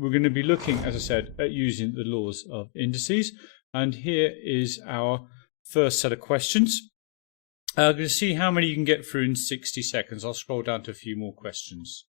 we're going to be looking, as I said, at using the laws of indices. And here is our first set of questions. We're going to see how many you can get through in 60 seconds. I'll scroll down to a few more questions.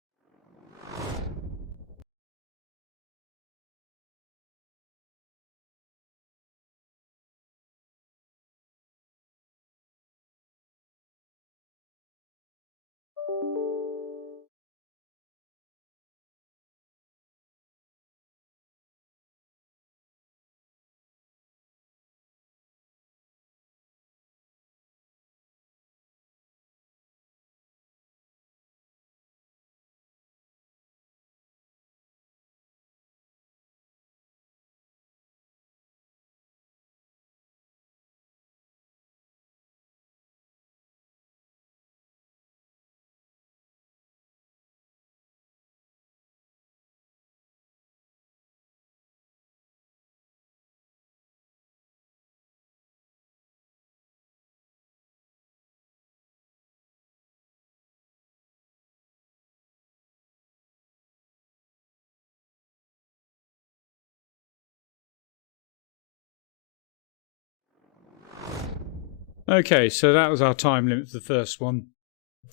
Okay, so that was our time limit for the first one.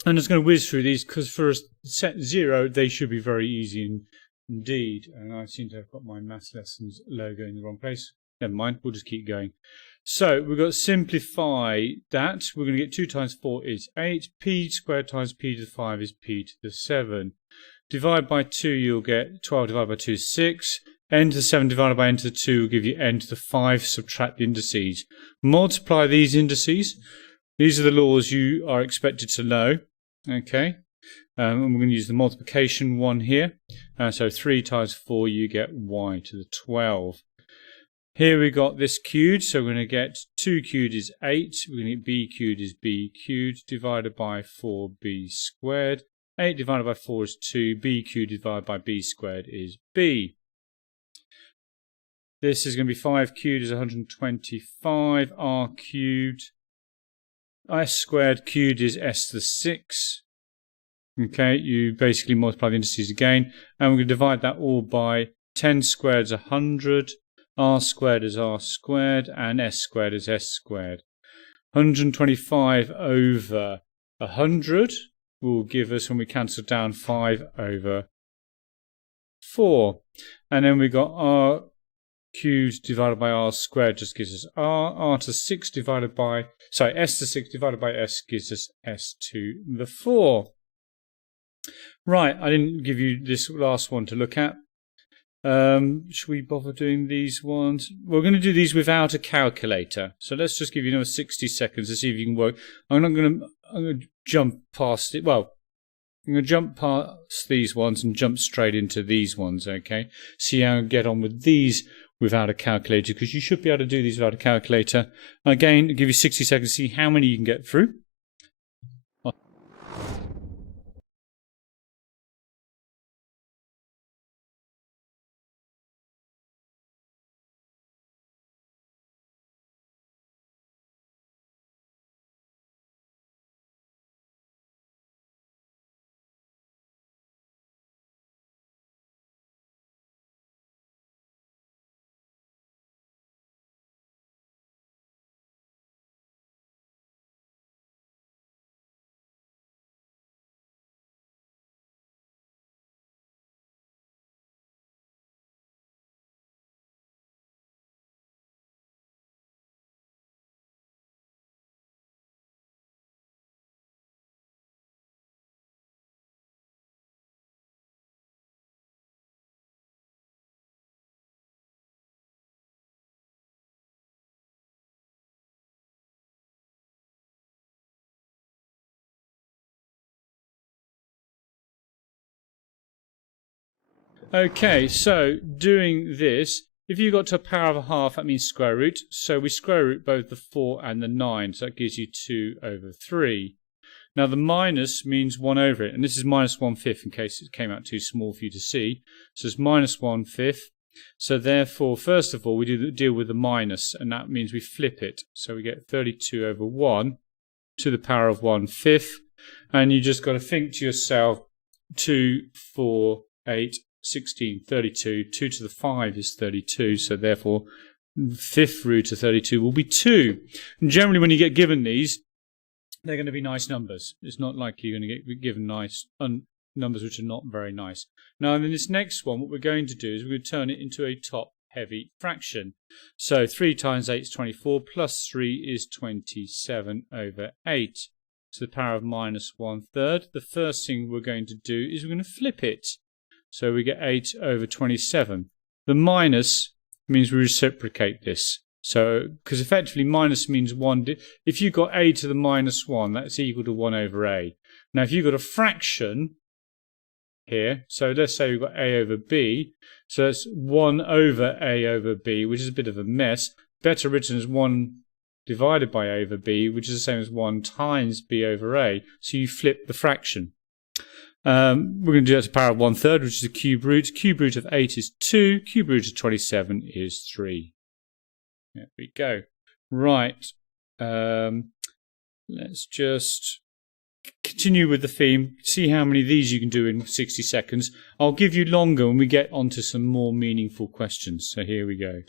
I'm just going to whiz through these because for a set 0, they should be very easy indeed. And I seem to have got my maths lessons logo in the wrong place. Never mind, we'll just keep going. So we've got to simplify that. We're going to get 2 times 4 is 8. P squared times p to the 5 is p to the 7. Divide by 2, you'll get 12 divided by 2 is 6. N to the 7 divided by n to the 2 will give you n to the 5. Subtract the indices. Multiply these indices. These are the laws you are expected to know. Okay. And we're going to use the multiplication one here. So 3 times 4, you get y to the 12. Here we got this cubed. So we're going to get 2 cubed is 8. We're going to get b cubed is b cubed divided by 4b squared. 8 divided by 4 is 2. B cubed divided by b squared is b. This is going to be 5 cubed is 125. R cubed. S squared cubed is s to the 6. Okay, you basically multiply the indices again. And we're going to divide that all by 10 squared is 100. R squared is r squared. And s squared is s squared. 125 over 100 will give us, when we cancel down, 5 over 4. And then we got r cubed divided by r squared just gives us r to 6 divided by, s to 6 divided by s gives us s to the 4. Right, I didn't give you this last one to look at. Should we bother doing these ones? We're going to do these without a calculator. So let's just give you another 60 seconds to see if you can work. I'm going to jump past it. Well, I'm going to jump past these ones and jump straight into these ones, okay? See how I get on with these without a calculator, because you should be able to do these without a calculator. Again, I'll give you 60 seconds to see how many you can get through. Okay, so doing this, if you got to a power of a half, that means square root. So we square root both the 4 and the 9, so that gives you 2 over 3. Now the minus means 1 over it, and this is minus 1/5 in case it came out too small for you to see. So it's minus 1/5. So therefore, first of all, we deal with the minus, and that means we flip it. So we get 32 over 1 to the power of 1/5. And you just got to think to yourself, 2, 4, 8, 16, 32. 2 to the 5 is 32, so therefore fifth root of 32 will be 2. And generally when you get given these, they're going to be nice numbers. It's not likely you're going to get given nice numbers which are not very nice. Now in this next one, what we're going to do is we're going to turn it into a top-heavy fraction. So 3 times 8 is 24, plus 3 is 27 over 8. To the power of minus 1/3. The first thing we're going to do is we're going to flip it. So we get 8 over 27. The minus means we reciprocate this. So, because effectively minus means 1. If you've got a to the minus 1, that's equal to 1 over a. Now, if you've got a fraction here, so let's say we've got a over b, so that's 1 over a over b, which is a bit of a mess. Better written as 1 divided by a over b, which is the same as 1 times b over a. So you flip the fraction. We're going to do that to the power of 1/3, which is a cube root. Cube root of 8 is 2. Cube root of 27 is 3. There we go. Right. Let's just continue with the theme. See how many of these you can do in 60 seconds. I'll give you longer when we get onto some more meaningful questions. So here we go.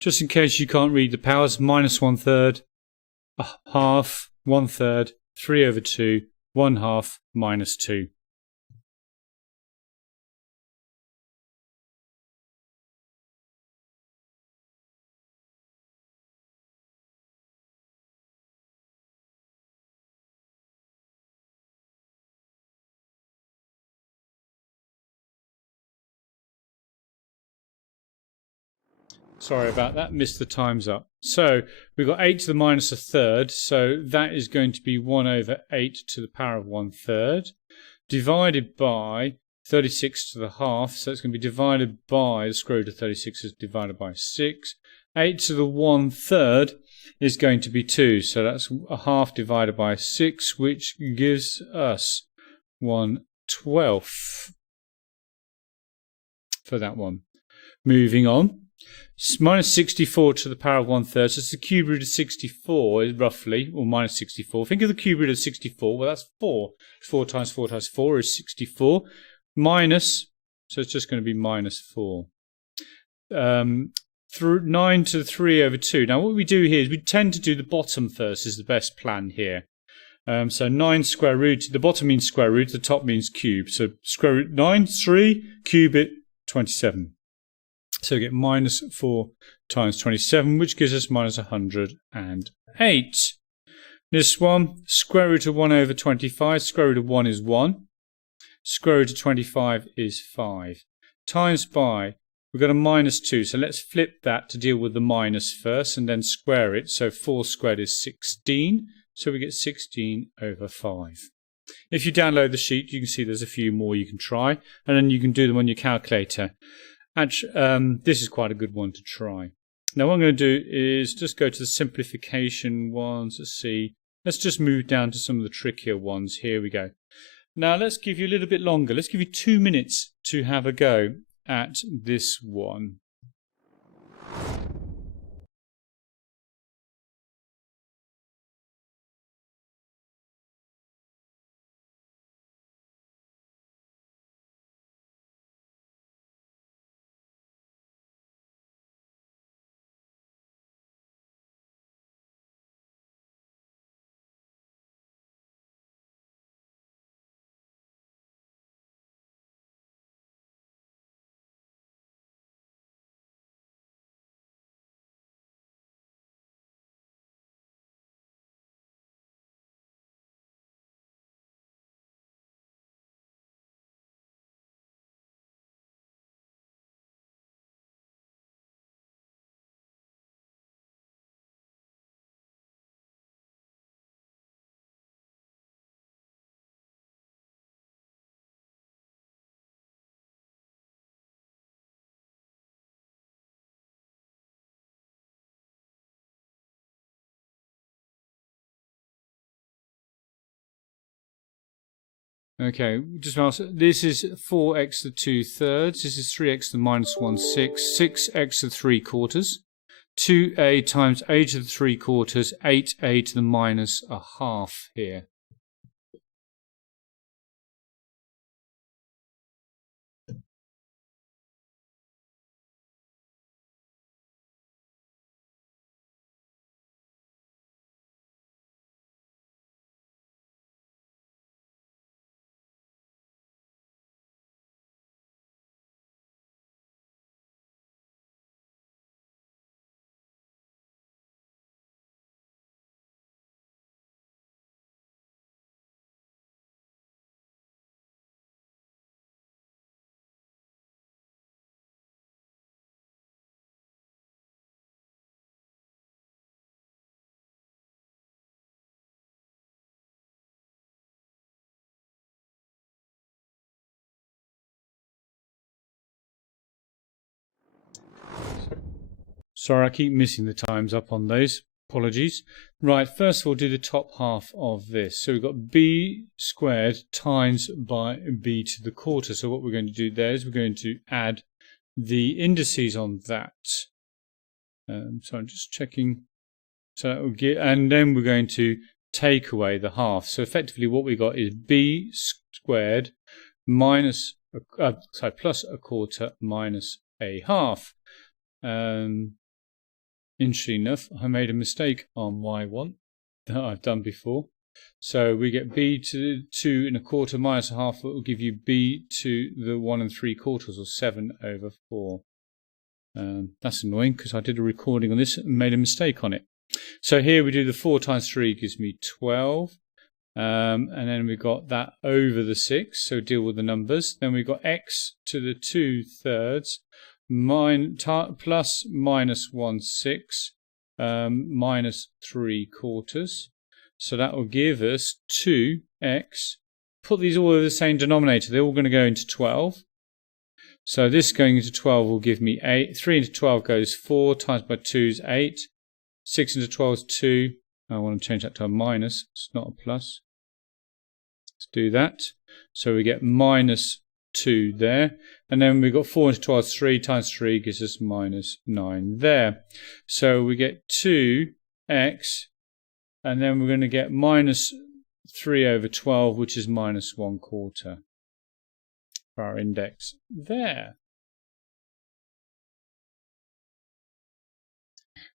Just in case you can't read the powers, minus 1/3, a half, 1/3, 3 over 2, 1/2, minus 2. Sorry about that, missed the times up. So we've got 8 to the minus 1/3, so that is going to be 1 over 8 to the power of 1/3, divided by 36 to the half, so it's going to be divided by, the square root of 36 is divided by 6. 8 to the 1/3 is going to be 2, so that's a half divided by 6, which gives us 1/12 for that one. Moving on. Minus 64 to the power of 1/3, so it's the cube root of 64, roughly, or minus 64. Think of the cube root of 64, well that's 4. 4 times 4 times 4 is 64. Minus, so it's just going to be minus 4. 9 to the 3 over 2. Now what we do here is we tend to do the bottom first, is the best plan here. So 9 square root, the bottom means square root, the top means cube. So square root 9, 3, cube it, 27. So we get minus 4 times 27, which gives us minus 108. This one, square root of 1 over 25, square root of 1 is 1. Square root of 25 is 5. Times by, we've got a minus 2, so let's flip that to deal with the minus first and then square it. So 4 squared is 16, so we get 16 over 5. If you download the sheet, you can see there's a few more you can try, and then you can do them on your calculator. Actually, this is quite a good one to try. Now what I'm going to do is just go to the simplification ones. Let's see. Let's just move down to some of the trickier ones. Here we go. Now let's give you a little bit longer. Let's give you 2 minutes to have a go at this one. Okay, just ask, this is 4x to the 2/3, this is 3x to the minus 1/6, 6x to the 3/4, 2a times a to the 3/4, 8a to the minus a half here. Sorry, I keep missing the times up on those. Apologies. Right, first of all, do the top half of this. So we've got b squared times by b to the quarter. So what we're going to do there is we're going to add the indices on that. So I'm just checking. So that will get, and then we're going to take away the half. So effectively what we got is b squared minus, plus a quarter minus a half. Interesting enough, I made a mistake on y1 that I've done before. So we get b to the 2 1/4 minus a half, that will give you b to the 1 3/4, or 7/4. That's annoying because I did a recording on this and made a mistake on it. So here we do the 4 times 3 gives me 12. And then we've got that over the 6, so deal with the numbers. Then we've got x to the 2/3 plus minus 1/6 minus 3/4. So that will give us 2x. Put these all over the same denominator. They're all going to go into 12. So this going into 12 will give me 8. 3 into 12 goes 4, times by 2 is 8. 6 into 12 is 2. I want to change that to a minus. It's not a plus. Let's do that. So we get minus 2 there. And then we've got 4 into 12 is 3, times 3 gives us minus 9 there. So we get 2x, and then we're going to get minus 3/12, which is minus 1/4 for our index there.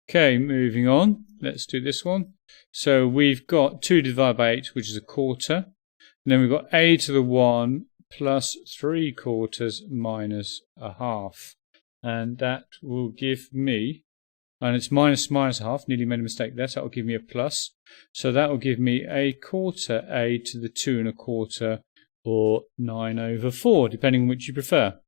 Okay, moving on. Let's do this one. So we've got 2 divided by 8, which is a quarter. And then we've got a to the 1 plus 3/4 minus a half. And that will give me, and it's minus a half, nearly made a mistake there, so that will give me a plus. So that will give me a quarter a to the 2 1/4, or 9/4, depending on which you prefer.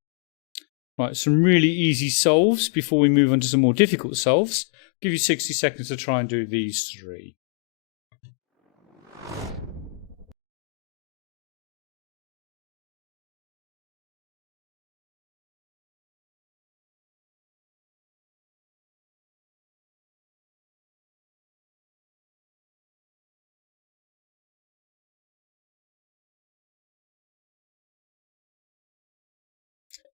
Right, some really easy solves before we move on to some more difficult solves. I'll give you 60 seconds to try and do these 3.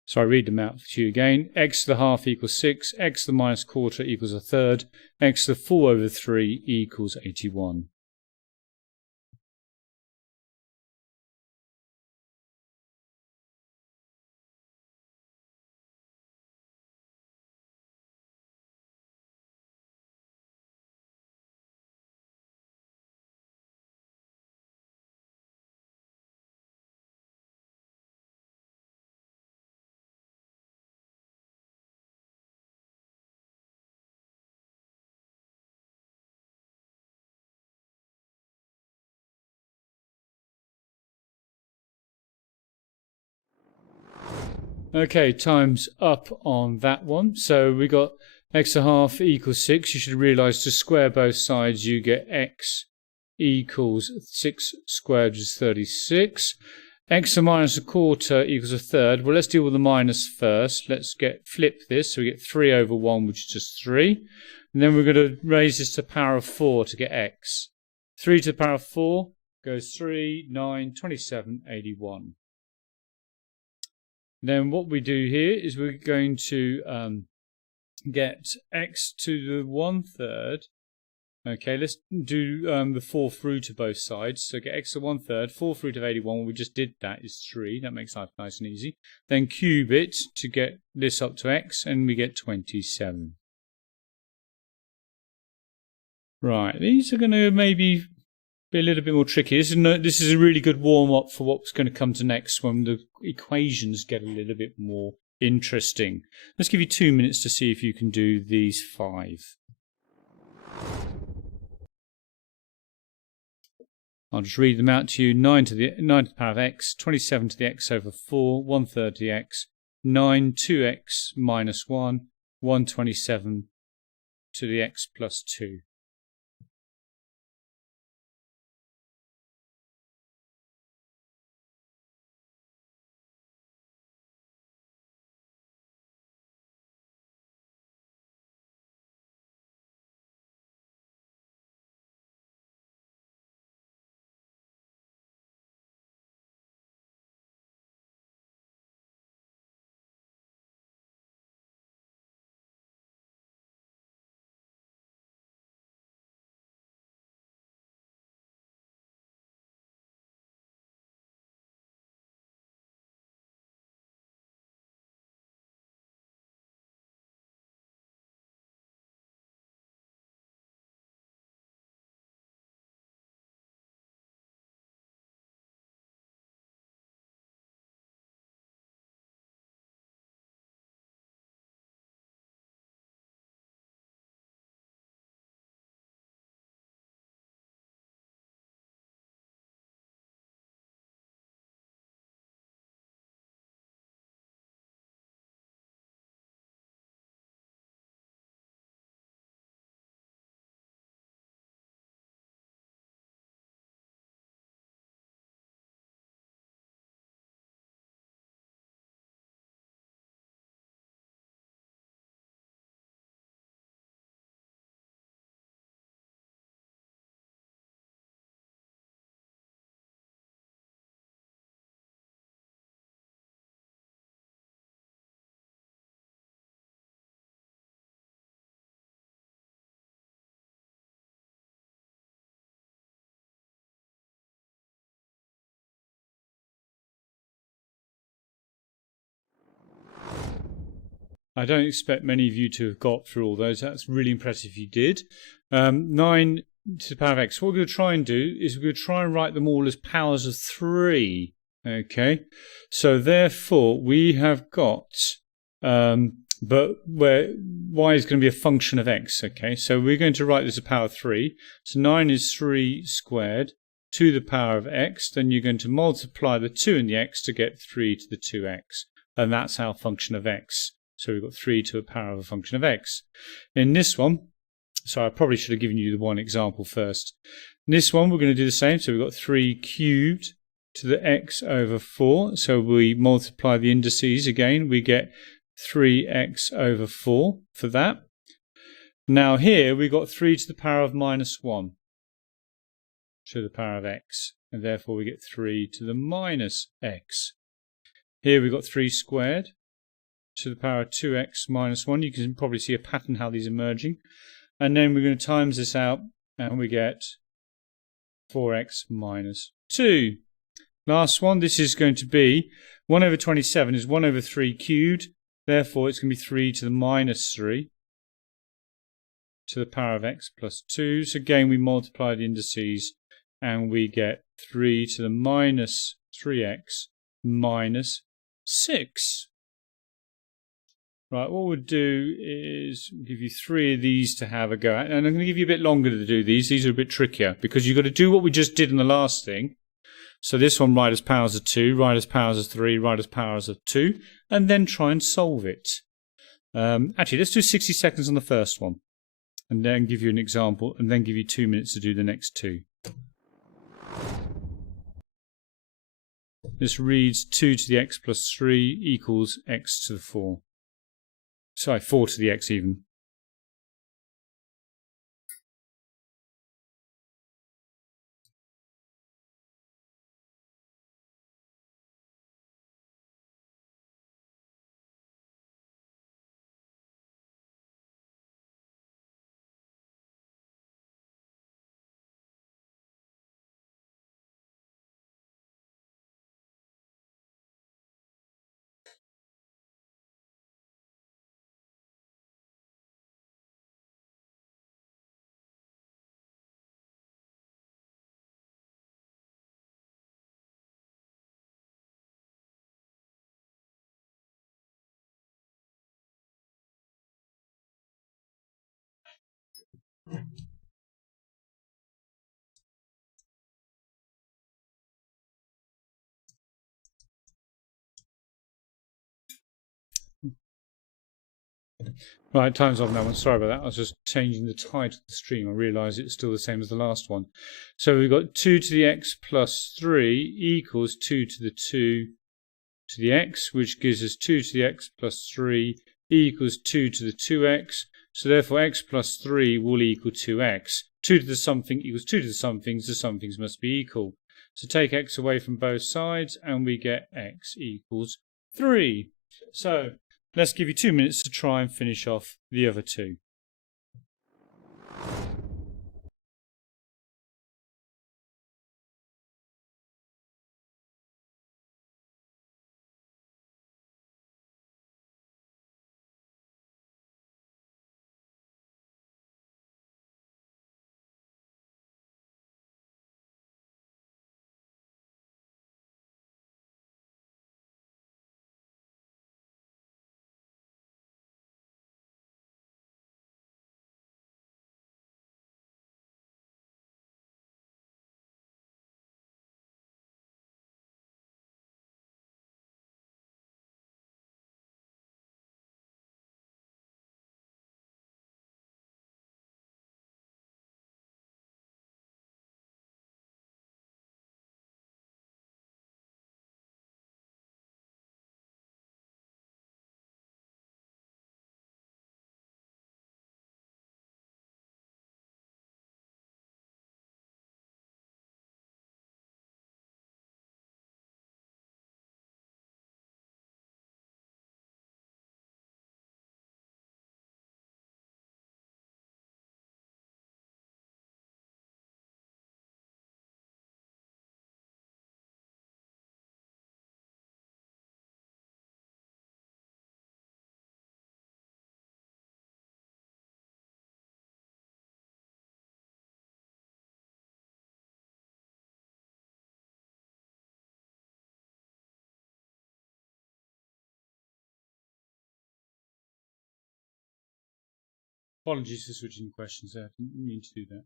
So I read them out to you again. X to the half equals 6, x to the minus quarter equals 1/3, x to the 4/3 equals 81. Okay, time's up on that one. So we got x to the half equals 6. You should realise to square both sides you get x equals 6 squared, which is 36. X to the minus a quarter equals 1/3. Well, let's deal with the minus first. Let's flip this. So we get 3/1, which is just 3. And then we're going to raise this to the power of 4 to get x. 3 to the power of 4 goes 3, 9, 27, 81. Then what we do here is we're going to get x to the 1/3. Okay, let's do the 4th root of both sides. So get x to 1/3, 4th root of 81, we just did that, is 3. That makes life nice and easy. Then cube it to get this up to x, and we get 27. Right, these are going to maybe be a little bit more tricky. This is a really good warm-up for what's going to come to next when the equations get a little bit more interesting. Let's give you 2 minutes to see if you can do these 5. I'll just read them out to you. 9 to the power of x, 27 to the x over 4, 1/3 to the x, 9 2x minus 1, 127 to the x plus 2. I don't expect many of you to have got through all those. That's really impressive if you did. 9 to the power of x. What we're going to try and do is we're going to try and write them all as powers of 3. Okay, so therefore we have got, but where y is going to be a function of x. Okay, so we're going to write this as power 3. So 9 is 3 squared to the power of x. Then you're going to multiply the 2 and the x to get 3 to the 2x. And that's our function of x. So we've got 3 to the power of a function of x. In this one, so I probably should have given you the one example first. In this one, we're going to do the same. So we've got 3 cubed to the x over 4. So we multiply the indices again. We get 3x over 4 for that. Now here, we've got 3 to the power of minus 1 to the power of x. And therefore, we get 3 to the minus x. Here we've got 3 squared to the power of 2x minus 1. You can probably see a pattern how these are merging. And then we're going to times this out, and we get 4x minus 2. Last one, this is going to be 1 over 27 is 1 over 3 cubed. Therefore, it's going to be 3 to the minus 3 to the power of x plus 2. So again, we multiply the indices, and we get 3 to the minus 3x minus 6. Right, what we'll do is give you 3 of these to have a go at. And I'm going to give you a bit longer to do these. These are a bit trickier because you've got to do what we just did in the last thing. So this one, write as powers of 2, write as powers of 3, write as powers of 2, and then try and solve it. Actually, let's do 60 seconds on the first one, and then give you an example, and then give you 2 minutes to do the next 2. This reads 2 to the x plus 3 equals x to the 4. Sorry, 4 to the x even. Right, time's off now. I'm sorry about that. I was just changing the title of the stream. I realised it's still the same as the last one. So we've got 2 to the x plus 3 equals 2 to the 2 to the x, which gives us 2 to the x plus 3 equals 2 to the 2x. So therefore x plus 3 will equal 2x. 2 to the something equals 2 to the somethings must be equal. So take x away from both sides and we get x equals 3. So let's give you 2 minutes to try and finish off the other two. Apologies for switching questions there. I didn't mean to do that.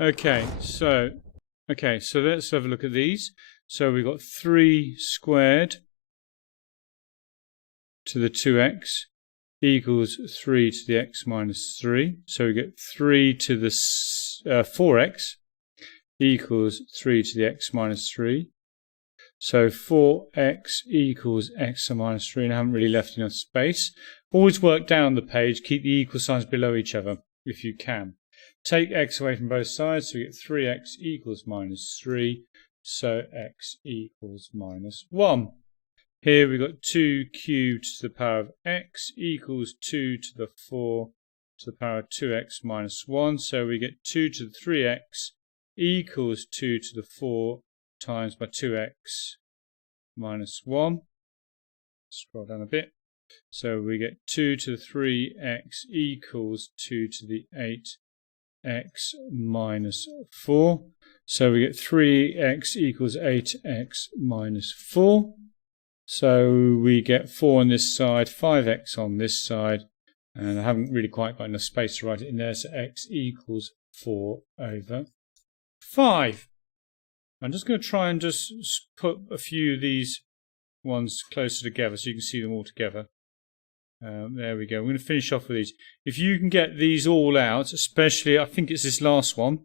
Okay, so let's have a look at these. So we've got 3 squared to the 2x equals 3 to the x minus 3. So we get 3 to the 4x equals 3 to the x minus 3. So 4x equals x minus 3, and I haven't really left enough space. Always work down the page, keep the equal signs below each other if you can. Take x away from both sides, so we get 3x equals minus 3, so x equals minus 1. Here we've got 2 cubed to the power of x equals 2 to the 4 to the power of 2x minus 1, so we get 2 to the 3x equals 2 to the 4 times by 2x minus 1. Scroll down a bit. So we get 2 to the 3x equals 2 to the 8x minus 4. So we get 3x equals 8x minus 4. So we get 4 on this side, 5x on this side, and I haven't really quite got enough space to write it in there, so x equals 4 over 5. I'm just going to try and just put a few of these ones closer together so you can see them all together. There we go. We're going to finish off with these. If you can get these all out, especially I think it's this last one,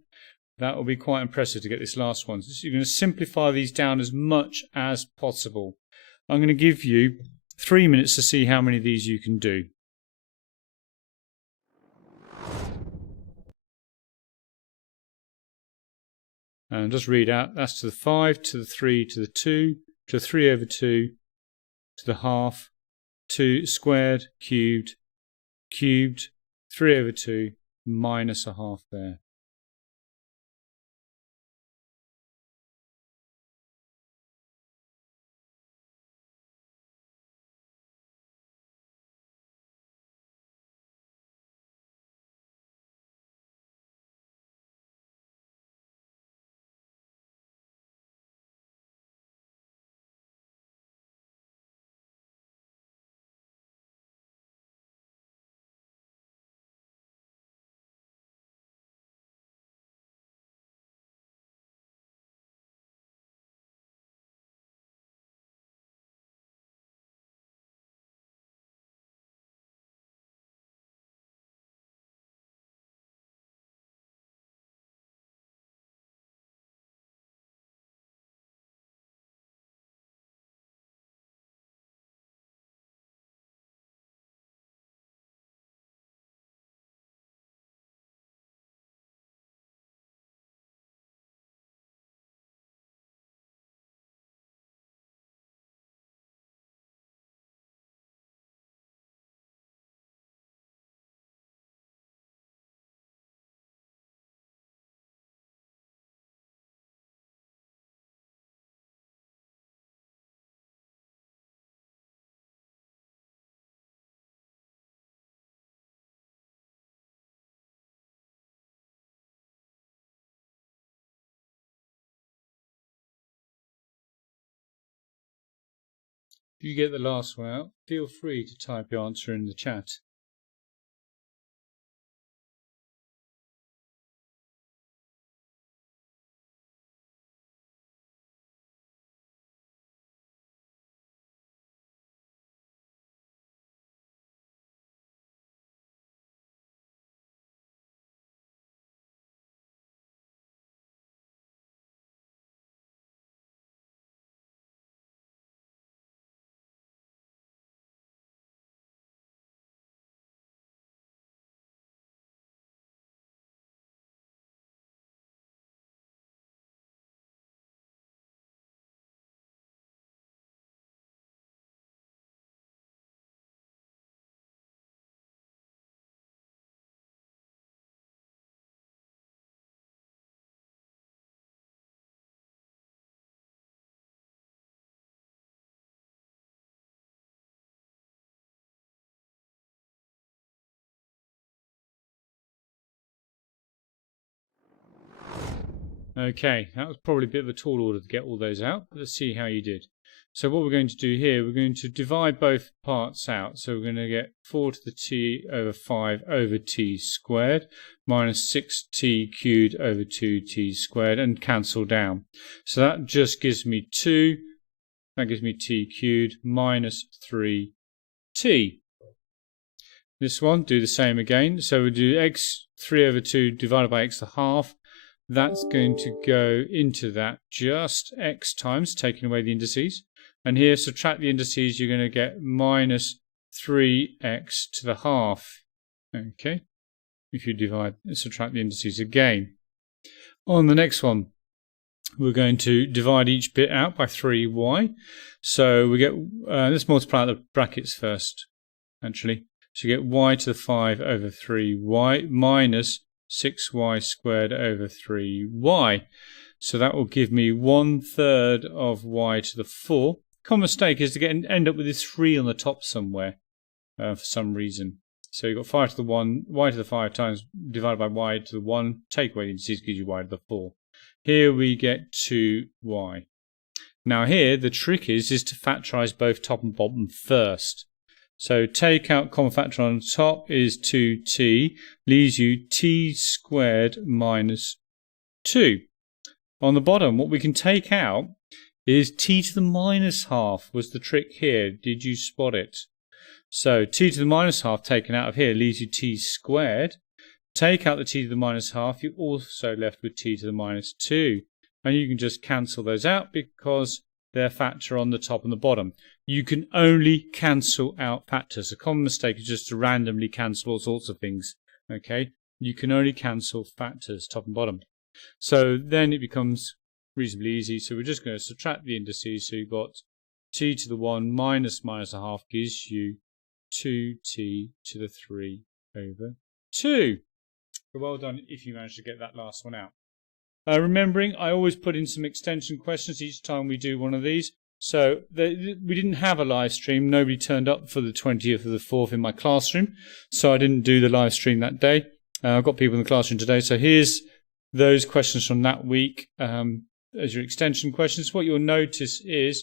that will be quite impressive to get this last one. So you're going to simplify these down as much as possible. I'm going to give you 3 minutes to see how many of these you can do. And just read out, that's to the 5, to the 3, to the 2, to the 3 over 2, to the half, 2 squared, cubed, 3 over 2, minus a half there. If you get the last one out, feel free to type your answer in the chat. Okay, that was probably a bit of a tall order to get all those out. Let's see how you did. So what we're going to do here, we're going to divide both parts out. So we're going to get 4 to the t over 5 over t squared minus 6t cubed over 2t squared and cancel down. So that just gives me 2. That gives me t cubed minus 3t. This one, do the same again. So we'll do x 3 over 2 divided by x to the half. That's going to go into that just x times, taking away the indices. And here, subtract the indices, you're going to get minus 3x to the half. Okay, if you subtract the indices again. On the next one, we're going to divide each bit out by 3y. So we get, let's multiply out the brackets first, actually. So you get y to the 5 over 3y minus 6y squared over 3y. So that will give me 1/3 of y to the 4. Common mistake is to end up with this 3 on the top somewhere for some reason. So you've got 5 to the 1, y to the 5 times divided by y to the 1. Take away the indices, gives you y to the 4. Here we get 2y. Now here the trick is to factorise both top and bottom first. So take out common factor on top is 2t, leaves you t squared minus 2. On the bottom, what we can take out is t to the minus half was the trick here. Did you spot it? So t to the minus half taken out of here leaves you t squared. Take out the t to the minus half, you're also left with t to the minus 2. And you can just cancel those out because they're factor on the top and the bottom. You can only cancel out factors. A common mistake is just to randomly cancel all sorts of things. Okay, you can only cancel factors, top and bottom. So then it becomes reasonably easy. So we're just going to subtract the indices. So you've got t to the 1 minus a half gives you 2t to the 3 over 2. Well done if you managed to get that last one out. Remembering, I always put in some extension questions each time we do one of these. So we didn't have a live stream. Nobody turned up for the 20th of the 4th in my classroom. So I didn't do the live stream that day. I've got people in the classroom today. So here's those questions from that week as your extension questions. What you'll notice is